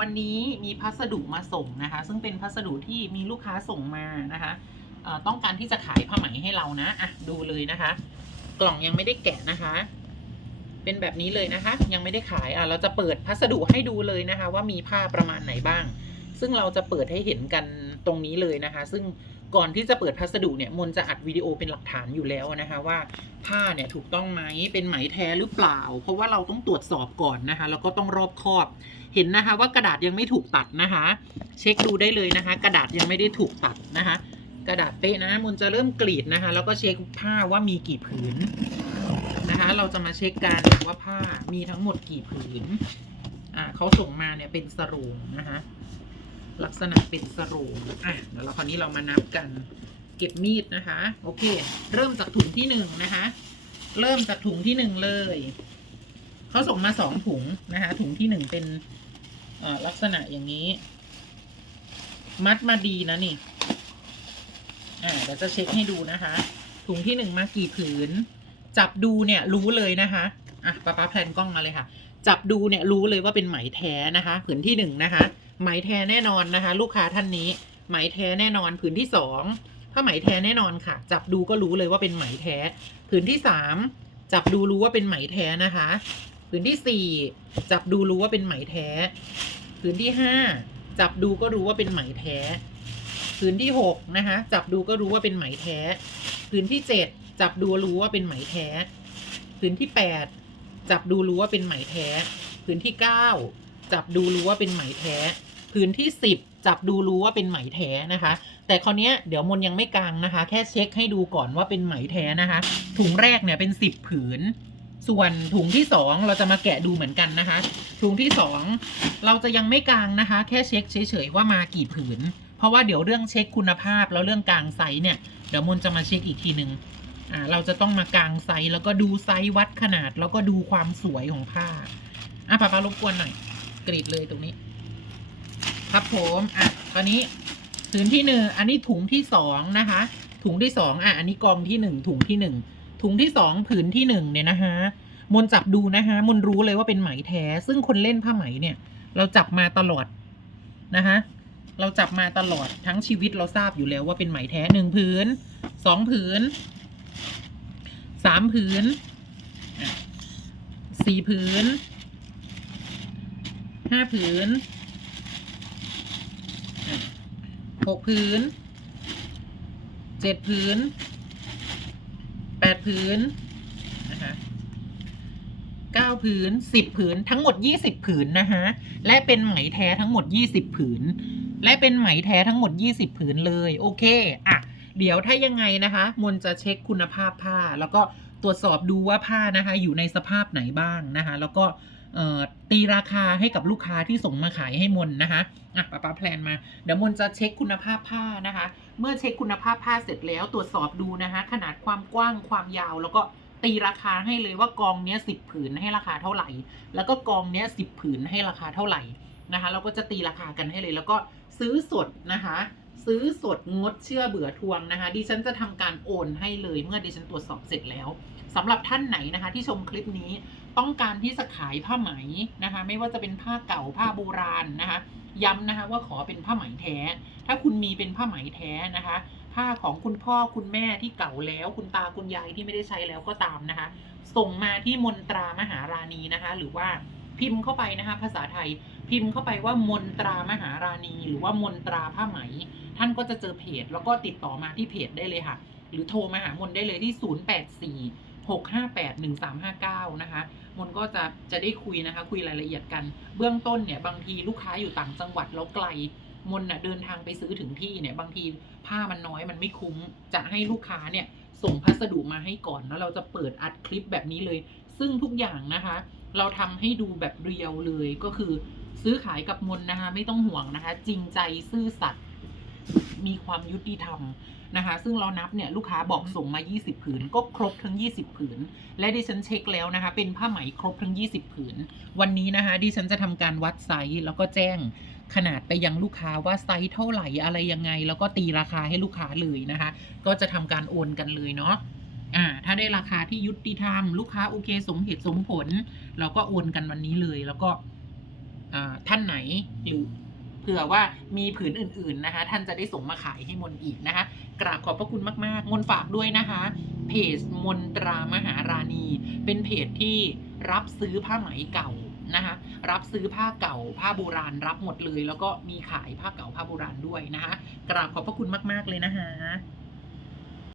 วันนี้มีพัสดุมาส่งนะคะ ซึ่งเป็นพัสดุที่มีลูกค้าส่งมานะคะต้องการที่จะขายผ้าไหมให้เรานะอะดูเลยนะคะ กล่องยังไม่ได้แกะนะคะ เป็นแบบนี้เลยนะคะ ยังไม่ได้ขายอะเราจะเปิดพัสดุให้ดูเลยนะคะ ว่ามีผ้าประมาณไหนบ้าง ซึ่งเราจะเปิดให้เห็นกันตรงนี้เลยนะคะ ซึ่ง ก่อนที่จะเปิดพัสดุเนี่ยมนจะอัดวิดีโอเป็นหลักฐานอยู่แล้วนะคะว่าผ้าเนี่ยถูกต้องไหมเป็นไหมแท้หรือเปล่า เพราะว่าเราต้องตรวจสอบก่อนนะคะ แล้วก็ต้องรอบคอบ เห็นนะคะว่ากระดาษยังไม่ถูกตัดนะคะ เช็คดูได้เลยนะคะ กระดาษยังไม่ได้ถูกตัดนะคะ กระดาษเป๊ะนะมนจะเริ่มกรีดนะคะ แล้วก็เช็คผ้าว่ามีกี่ผืนนะคะ เราจะมาเช็คกันว่าผ้ามีทั้งหมดกี่ผืนอ่าเขาส่งมาเนี่ยเป็นสรูงนะคะ ลักษณะเป็นสรูอะเดี๋ยวเราคราวนี้เรามานับกัน เก็บมีดนะคะ โอเค เริ่มจากถุงที่หนึ่งนะคะ เริ่มจากถุงที่หนึ่งเลย เขาส่งมาสองถุงนะคะ ถุงที่หนึ่งเป็นลักษณะอย่างนี้ มัดมาดีนะนี่อ่าเดี๋ยวจะเช็คให้ดูนะคะ ถุงที่หนึ่งมากี่ผืน จับดูเนี่ยรู้เลยนะคะ อะป้าป้าแพลนกล้องมาเลยค่ะ จับดูเนี่ยรู้เลยว่าเป็นไหมแท้นะคะผืนที่หนึ่งนะคะ ไหมแท้แน่นอนนะคะ ลูกค้าท่านนี้ ไหมแท้แน่นอนผืนที่สองผ้าไหมแท้แน่นอนค่ะ จับดูก็รู้เลยว่าเป็นไหมแท้ ผืนที่สามจับดูรู้ว่าเป็นไหมแท้นะคะ ผืนที่สี่จับดูรู้ว่าเป็นไหมแท้ ผืนที่ห้าจับดูก็รู้ว่าเป็นไหมแท้ ผืนที่หกนะคะจับดูก็รู้ว่าเป็นไหมแท้ ผืนที่เจ็ดจับดูรู้ว่าเป็นไหมแท้ ผืนที่แปด จับดูรู้ว่าเป็นไหมแท้ผืนที่เก้าจับดูรู้ว่าเป็นไหมแท้ผืนที่สิบจับดูรู้ว่าเป็นไหมแท้นะคะ แต่คราวนี้เดี๋ยวมนยังไม่กลางนะคะ แค่เช็คให้ดูก่อนว่าเป็นไหมแท้นะคะ ถุงแรกเนี่ยเป็นสิบผืน ส่วนถุงที่สองเราจะมาแกะดูเหมือนกันนะคะ ถุงที่สองเราจะยังไม่กลางนะคะ แค่เช็คเฉยๆว่ามากี่ผืน เพราะว่าเดี๋ยวเรื่องเช็คคุณภาพแล้วเรื่องกลางไซส์เนี่ยเดี๋ยวมนจะมาเช็คอีกทีหนึ่ง อ่าเราจะต้องมากางไซส์แล้วก็ดูไซส์วัดขนาด แล้วก็ดูความสวยของผ้าอะป้าป้ารบกวนหน่อยกรีดเลยตรงนี้ ครับผมอะตอนนี้ผืนที่หนึ่งอันนี้ถุงที่สองนะคะ ถุงที่สองอะอันนี้กองที่หนึ่งถุงที่หนึ่งถุงที่สองผืนที่หนึ่งเนี่ยนะคะมนจับดูนะคะมนรู้เลยว่าเป็นไหมแท้ ซึ่งคนเล่นผ้าไหมเนี่ย เราจับมาตลอดนะคะเราจับมาตลอดทั้งชีวิตเราทราบอยู่แล้วว่าเป็นไหมแท้หนึ่งผืนสองผืน สามผืนสี่ผืนห้าผืนหกผืนเจ็ดผืนแปดผืนนะคะเก้าผืนสิบผืนทั้งหมดยี่สิบผืนนะคะและเป็นไหมแท้ทั้งหมด20ผืน และเป็นไหมแท้ทั้งหมด20ผืนเลย โอเค อะ เดี๋ยวถ้ายังไงนะคะมนจะเช็คคุณภาพผ้า แล้วก็ตรวจสอบดูว่าผ้านะคะ อยู่ในสภาพไหนบ้างนะคะ แล้วก็ตีราคาให้กับลูกค้าที่ส่งมาขายให้มนนะคะอะป้าป้าแพลนมา เดี๋ยวมนจะเช็คคุณภาพผ้านะคะ เมื่อเช็คคุณภาพผ้าเสร็จแล้วตรวจสอบดูนะคะ ขนาดความกว้างความยาวแล้วก็ตีราคาให้เลยว่ากองเนี้ยสิบผืนให้ราคาเท่าไหร่ แล้วก็กองเนี้ยสิบผืนให้ราคาเท่าไหร่นะคะ เราก็จะตีราคากันให้เลย แล้วก็ซื้อสดนะคะ ซื้อสดงดเชื่อเบื่อทวงนะคะ ดิฉันจะทำการโอนให้เลยเมื่อดิฉันตรวจสอบเสร็จแล้วสำหรับท่านไหนนะคะ ที่ชมคลิปนี้ต้องการที่จะขายผ้าไหมนะคะ ไม่ว่าจะเป็นผ้าเก่าผ้าโบราณนะคะ ย้ำนะคะว่าขอเป็นผ้าไหมแท้ ถ้าคุณมีเป็นผ้าไหมแท้นะคะ ผ้าของคุณพ่อคุณแม่ที่เก่าแล้ว คุณตาคุณยายที่ไม่ได้ใช้แล้วก็ตามนะคะ ส่งมาที่มนตรามหาราณีนะคะ หรือว่า พิมพ์เข้าไปนะคะภาษาไทยพิมพ์เข้าไปว่ามนตรามหาราณี หรือว่ามนตราผ้าไหม ท่านก็จะเจอเพจ แล้วก็ติดต่อมาที่เพจได้เลยค่ะ หรือโทรมาหามนได้เลยที่ 084 658 1359 นะคะ มนก็จะจะได้คุยนะคะ คุยรายละเอียดกัน เบื้องต้นเนี่ยบางทีลูกค้าอยู่ต่างจังหวัดแล้วไกล มนน่ะเดินทางไปซื้อถึงที่เนี่ยบางทีผ้ามันน้อยมันไม่คุ้ม จะให้ลูกค้าเนี่ยส่งพัสดุมาให้ก่อนแล้วเราจะเปิดอัดคลิปแบบนี้เลย ซึ่งทุกอย่างนะคะ เราทำให้ดูแบบเรียวเลยก็คือซื้อขายกับมนนะคะ ไม่ต้องห่วงนะคะ จริงใจซื่อสัตย์มีความยุติธรรมนะคะ ซึ่งเรานับเนี่ยลูกค้าบอกส่งมา 20 ผืน ก็ครบทั้ง 20 ผืน และดิฉันเช็คแล้วนะคะ เป็นผ้าไหมครบทั้ง 20 ผืน วันนี้นะคะ ดิฉันจะทำการวัดไซส์แล้วก็แจ้งขนาดไปยังลูกค้าว่าไซส์เท่าไหร่อะไรยังไง แล้วก็ตีราคาให้ลูกค้าเลยนะคะ ก็จะทำการโอนกันเลยเนาะ อ่าถ้าได้ราคาที่ยุติธรรม ลูกค้าโอเค สมเหตุสมผล เราก็โอนกันวันนี้เลย แล้วก็อ่าท่านไหนหรือเผื่อว่ามีผืนอื่น ๆนะคะ ท่านจะได้ส่งมาขายให้มนอีกนะคะ กราบขอบพระคุณมาก ๆ มนฝากด้วยนะคะ เพจมนตรามหาราณี เป็นเพจที่รับซื้อผ้าไหมเก่านะคะรับซื้อผ้าเก่าผ้าโบราณรับหมดเลย แล้วก็มีขายผ้าเก่าผ้าโบราณด้วยนะคะ กราบขอบพระคุณมาก ๆ เลยนะคะ